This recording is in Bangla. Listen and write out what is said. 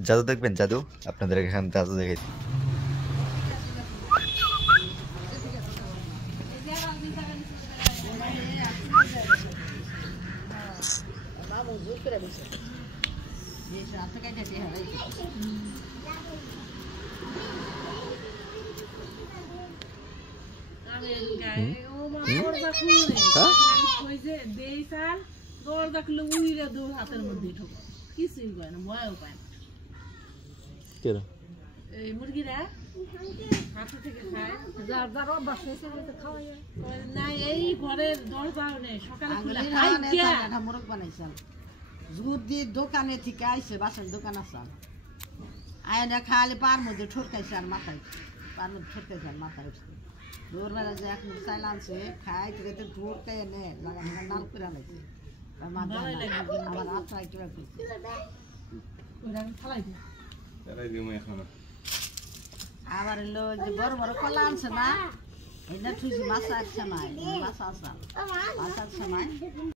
জাদু দেখবেন জাদু আপনাদের এখানে জাদু দেখাই মুরগিরা হাতে থেকে খায় যার যার অভ্যাস হয়েছে খাওয়াই না এই ঘরের দরজা নেই সকালে খুলে খাই মোরগ বানাইছেন যদি দোকানে থেকে আইসে বাসার দোকান আসান আয়না খালি পার মধ্যে ঠোরকাইছে আর মাথায় পার মধ্যে ঠোরকাইছে আর মাথায় উঠছে দৌড়বেলা যে এক মুখ চাইল আনছে খাই থেকে তো ঠোরকাই এনে লাগানো নাল করে আনাইছে আমার আত্মা একটু আবার এলো যে বড় বড় কলা আনছে না এটা ঠুসি মাছ আসছে না মাছ আসা মাছ আসছে না